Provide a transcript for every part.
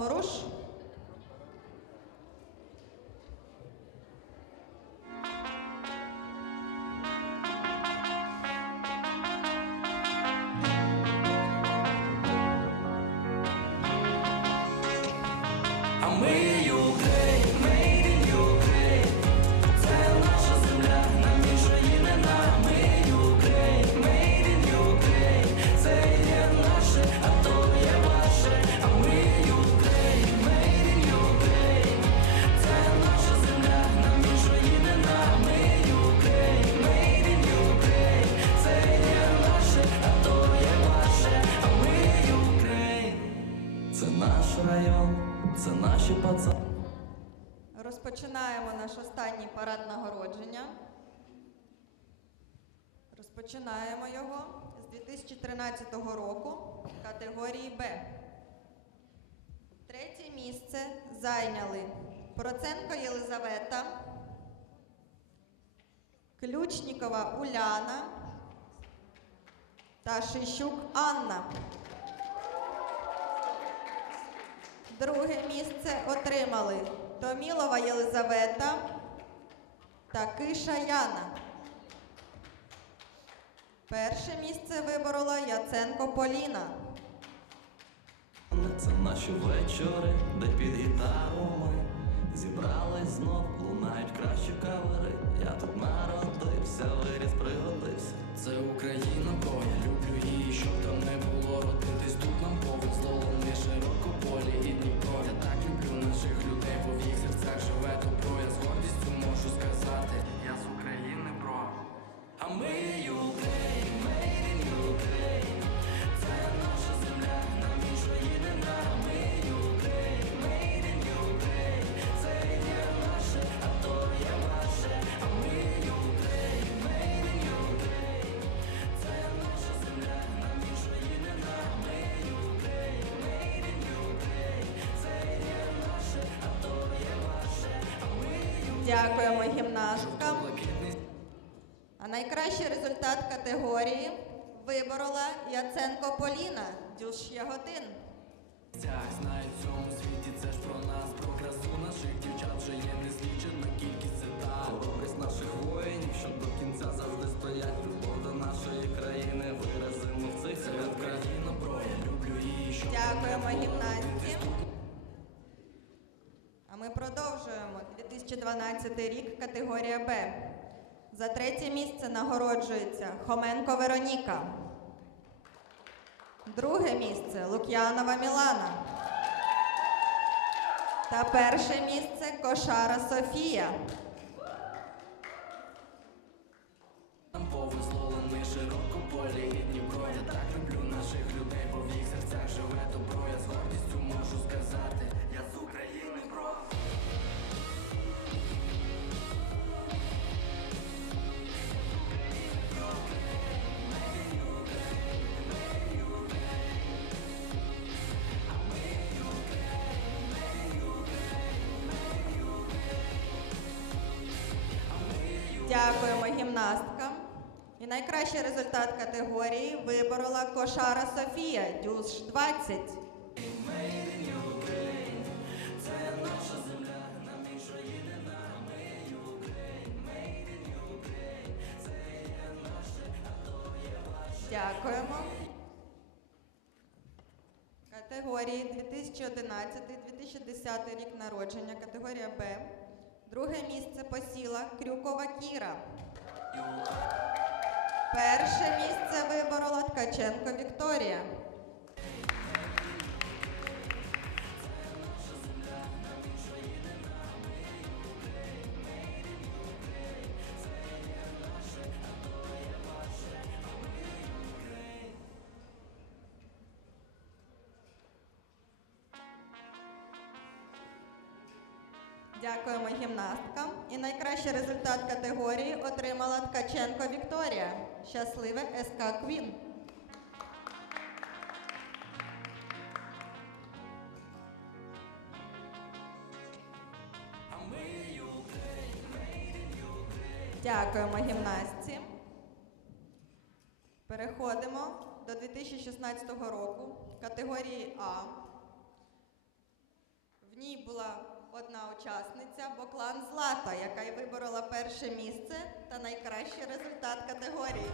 просимо Розпочинаємо його з 2013 року категорії Б. Третє місце зайняли Проценко Єлизавета, Ключнікова Уляна та Шищук Анна. Друге місце отримали Томілова Єлизавета та Киша Яна. Перше місце виборола Яценко Поліна. Це наші вечори, де під гітару ми зібрались знов, лунають кращі кавери. Я тут народився, виріс, пригодився. Це Україна, бо я люблю її, щоб там не було родитись тут нам повезло не широко полі і Дніпро. Я так люблю наших людей, бо в їх серцях живе добро. Я з гордістю можу сказати, я з України, бро. А ми Дякуємо гімнасткам. А найкращий результат категорії виборола Яценко Поліна Дюш Яготин. стяг знають в цьому світі, це ж про нас, про красу наших дівчат вже є незлічена кількість цитат. Хоробрість наших воїнів, що до кінця завжди стоять. Любов до нашої країни виразимо в цих Це святках. Україна, люблю її, щоб Дякуємо гімнастці. 2012 рік категорія Б. За третє місце нагороджується Хоменко Вероніка. Друге місце Лук'янова Мілана. Та перше місце Кошара Софія. Нам повезло лани широко полі і Дніпро. Я так люблю наших людей, бо в їх серцях живе добро. Я з гордістю можу сказати, Дякуємо гімнасткам. І найкращий результат категорії виборола Кошара Софія Дюш 20. Дякуємо. Категорії 2011-2010 рік народження, категорія Б. Друге місце посіла Крюкова Кіра. Перше місце виборола Ткаченко Вікторія. Найкращий результат категорії отримала Ткаченко Вікторія. Щасливе СК Квін. Дякуємо гімнастці. Переходимо до 2016 року категорії А. В ній була одна учасниця Боклан Злата, яка й виборола перше місце та найкращий результат категорії.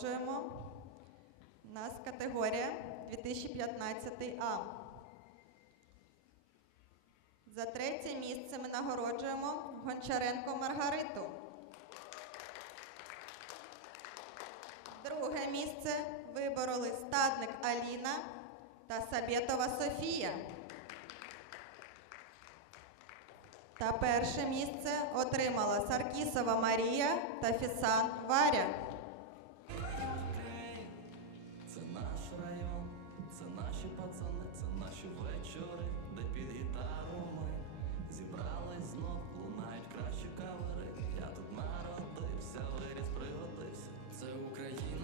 Продовжуємо. У нас категорія 2015А. За третє місце ми нагороджуємо Гончаренко Маргариту. Друге місце вибороли Стадник Аліна та Сабєтова Софія. Та перше місце отримала Саркісова Марія та Фісан Варя. Наші пацани, це наші вечори, де під гітару ми зібрались знов, лунають кращі кавери. Я тут народився, виріс, пригодився. Це Україна,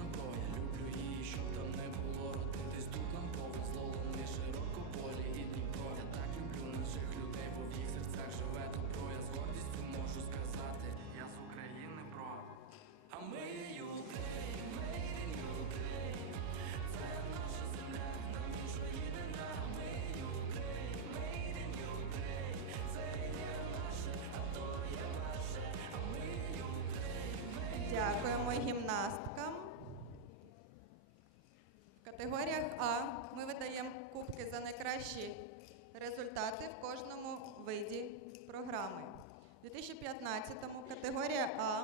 гімнасткам. В категоріях А ми видаємо кубки за найкращі результати в кожному виді програми. У 2015-му категорія А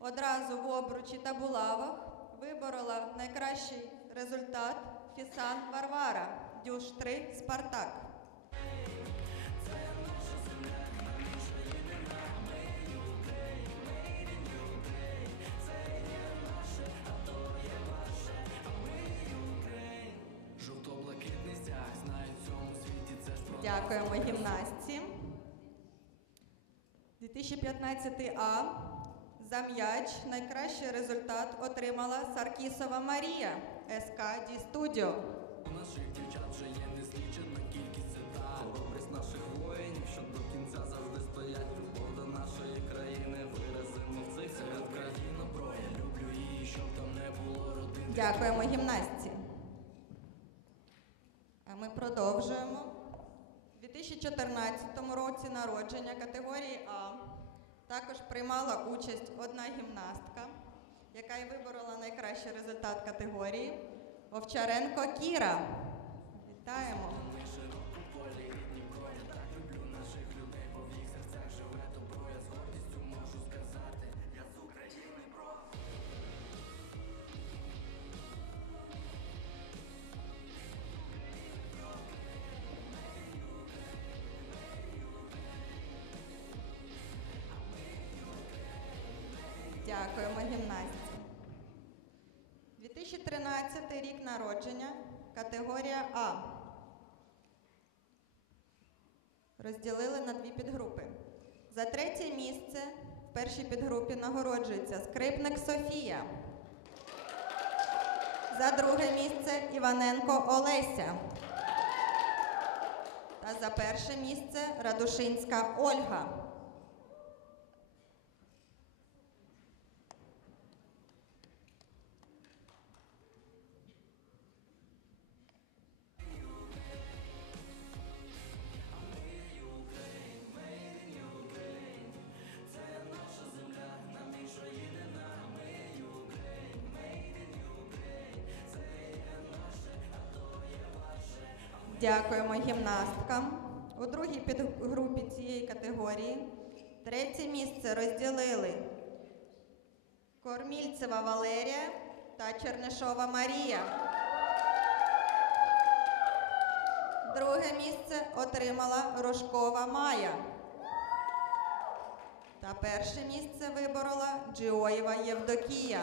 одразу в обручі та булавах виборола найкращий результат Фісан Варвара, Дюш 3 Спартак. Дякуємо гімнастці. 2015 А. За м'яч найкращий результат отримала Саркісова Марія СК Ді Студіо. У наших дівчат вже є незлічена кількість цитат. Хоробрість наших воїнів, що до кінця завжди стоять. Любов до нашої країни виразимо в цих Це святках. Україна, бро, я люблю її, щоб там не було родин. Дякуємо гімнастці. А ми продовжуємо. У 2014 році народження категорії А також приймала участь одна гімнастка, яка й виборола найкращий результат категорії Овчаренко Кіра. Вітаємо! Дякуємо гімнастці. 2013 рік народження, категорія А. Розділили на дві підгрупи. За третє місце в першій підгрупі нагороджується скрипник Софія. За друге місце Іваненко Олеся. Та за перше місце Радушинська Ольга. Дякуємо гімнасткам. У другій підгрупі цієї категорії третє місце розділили Кормільцева Валерія та Чернишова Марія. Друге місце отримала Рожкова Майя. Та перше місце виборола Джіоєва Євдокія.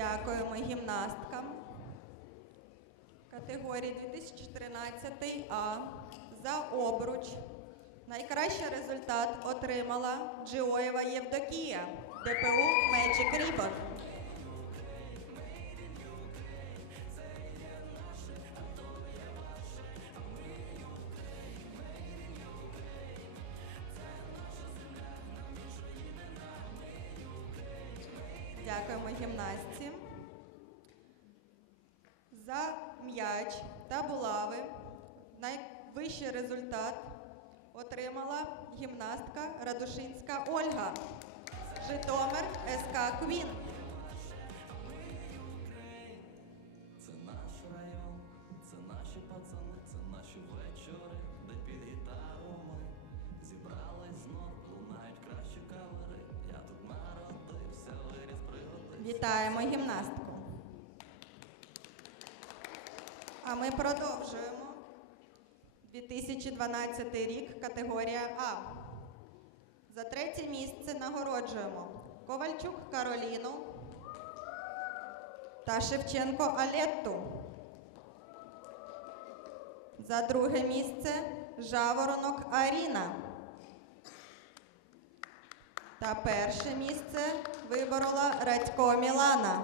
Дякуємо гімнасткам. Категорії 2013 А за обруч. Найкращий результат отримала Джиоєва Євдокія, ДПУ Magic Ribbon. Дякуємо гімнастці. За м'яч та булави найвищий результат отримала гімнастка Радушинська Ольга. Житомир СК Квін. Вітаємо гімнастку. А ми продовжуємо. 2012 рік, категорія А. За третє місце нагороджуємо Ковальчук Кароліну та Шевченко Алетту. За друге місце Жаворонок Аріна. Та перше місце виборола Радько Мілана.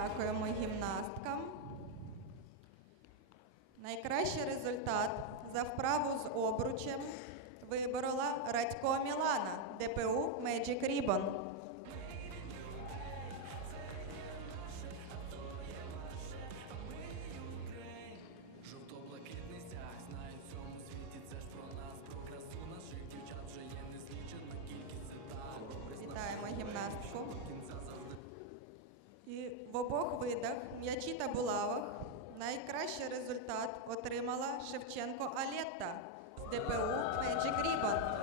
Дякуємо гімнасткам. Найкращий результат за вправу з обручем виборола Радько Мілана, ДПУ Magic Ribbon. Жовто-блакитний стяг, в обох видах м'ячі та булавах найкращий результат отримала Шевченко Алєтта з ДПУ Magic Ribbon.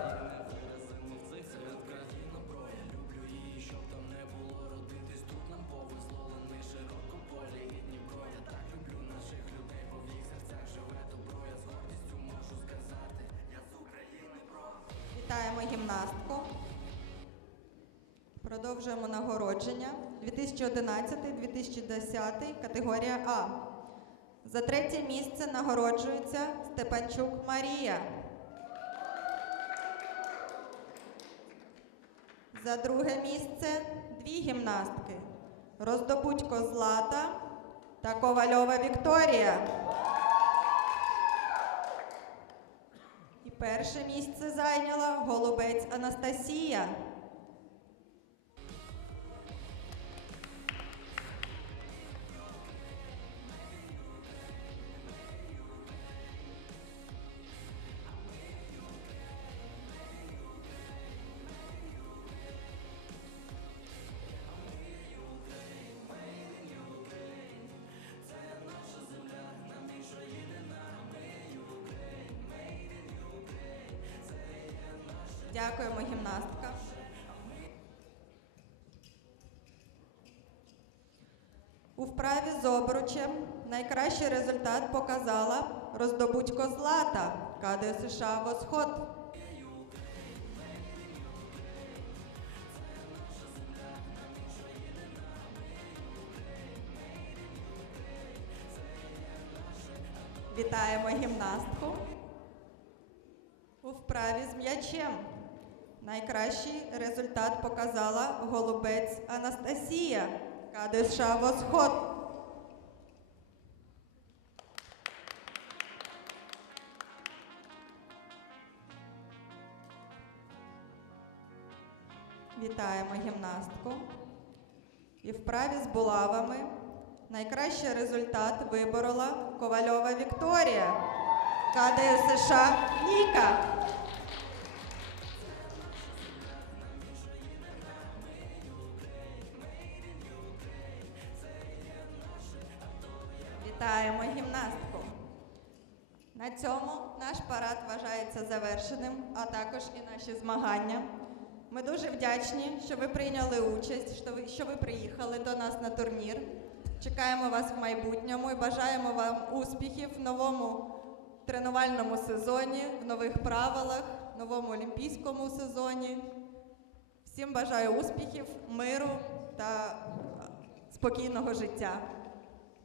Вітаємо гімнастку. Продовжуємо нагородження. 2011-2010 категорія А. За третє місце нагороджується Степанчук Марія. За друге місце дві гімнастки. Роздобудько Злата та Ковальова Вікторія. І перше місце зайняла голубець Анастасія. Дякуємо, гімнастка. У вправі з обручем найкращий результат показала роздобудько Злата КД США Восход. Вітаємо гімнастку. У вправі з м'ячем. Найкращий результат показала голубець Анастасія КД США Восход. Вітаємо гімнастку. І вправі з булавами найкращий результат виборола Ковальова Вікторія. КД США Ніка. Вітаємо гімнастку. На цьому наш парад вважається завершеним, а також і наші змагання. Ми дуже вдячні, що ви прийняли участь, що ви, що ви приїхали до нас на турнір. Чекаємо вас в майбутньому і бажаємо вам успіхів в новому тренувальному сезоні, в нових правилах, в новому олімпійському сезоні. Всім бажаю успіхів, миру та спокійного життя.